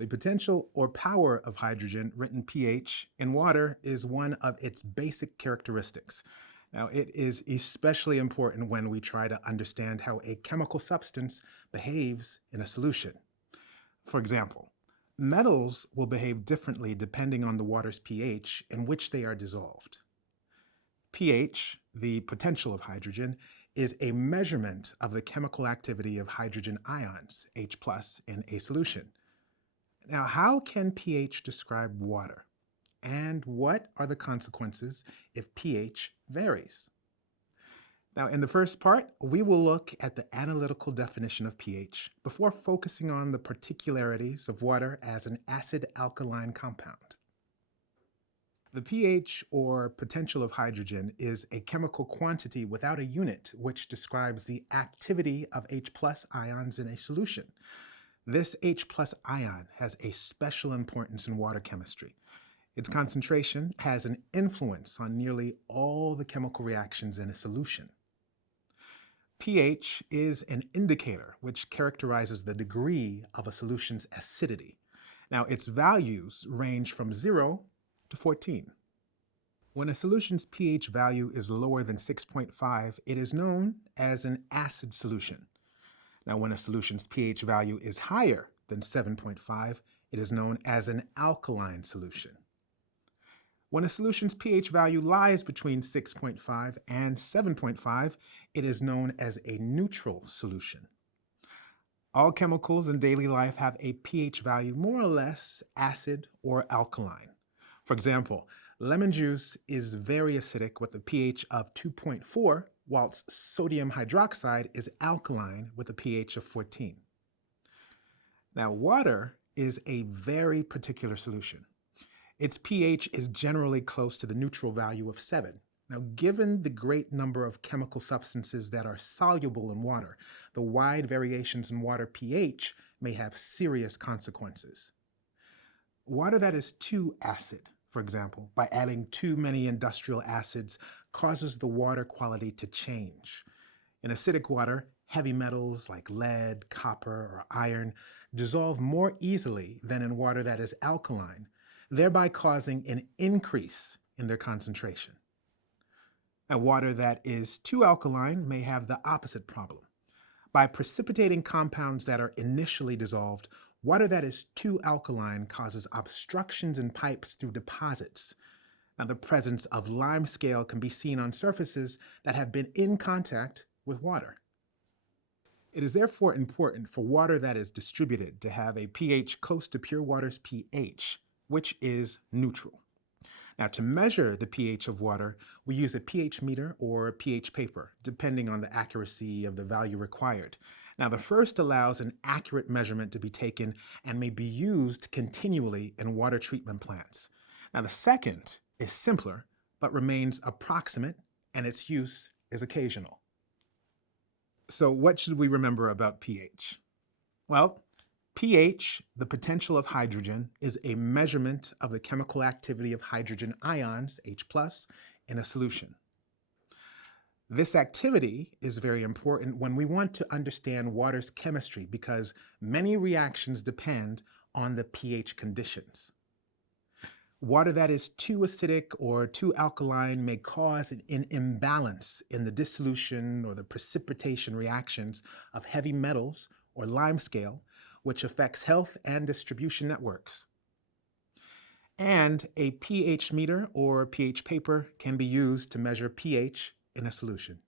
The potential or power of hydrogen, written pH, in water is one of its basic characteristics. Now, it is especially important when we try to understand how a chemical substance behaves in a solution. For example, metals will behave differently depending on the water's pH in which they are dissolved. pH, the potential of hydrogen, is a measurement of the chemical activity of hydrogen ions, H+, in a solution. Now, how can pH describe water? And what are the consequences if pH varies? Now, in the first part, we will look at the analytical definition of pH before focusing on the particularities of water as an acid-alkaline compound. The pH, or potential of hydrogen, is a chemical quantity without a unit which describes the activity of H+ ions in a solution. This H+ ion has a special importance in water chemistry. Its concentration has an influence on nearly all the chemical reactions in a solution. pH is an indicator which characterizes the degree of a solution's acidity. Now, its values range from 0 to 14. When a solution's pH value is lower than 6.5, it is known as an acid solution. Now, when a solution's pH value is higher than 7.5, it is known as an alkaline solution. When a solution's pH value lies between 6.5 and 7.5, it is known as a neutral solution. All chemicals in daily life have a pH value more or less acid or alkaline. For example, lemon juice is very acidic with a pH of 2.4, whilst sodium hydroxide is alkaline with a pH of 14. Now, water is a very particular solution. Its pH is generally close to the neutral value of 7. Now, given the great number of chemical substances that are soluble in water, the wide variations in water pH may have serious consequences. Water that is too acid, for example, by adding too many industrial acids, causes the water quality to change. In acidic water, heavy metals like lead, copper, or iron dissolve more easily than in water that is alkaline, thereby causing an increase in their concentration. Now, water that is too alkaline may have the opposite problem. By precipitating compounds that are initially dissolved, water that is too alkaline causes obstructions in pipes through deposits. Now, the presence of limescale can be seen on surfaces that have been in contact with water. It is therefore important for water that is distributed to have a pH close to pure water's pH, which is neutral. Now, to measure the pH of water, we use a pH meter or pH paper, depending on the accuracy of the value required. Now, the first allows an accurate measurement to be taken and may be used continually in water treatment plants. Now, the second is simpler, but remains approximate, and its use is occasional. So what should we remember about pH? Well, pH, the potential of hydrogen, is a measurement of the chemical activity of hydrogen ions, H+, in a solution. This activity is very important when we want to understand water's chemistry because many reactions depend on the pH conditions. Water that is too acidic or too alkaline may cause an imbalance in the dissolution or the precipitation reactions of heavy metals or limescale, which affects health and distribution networks. And a pH meter or pH paper can be used to measure pH in a solution.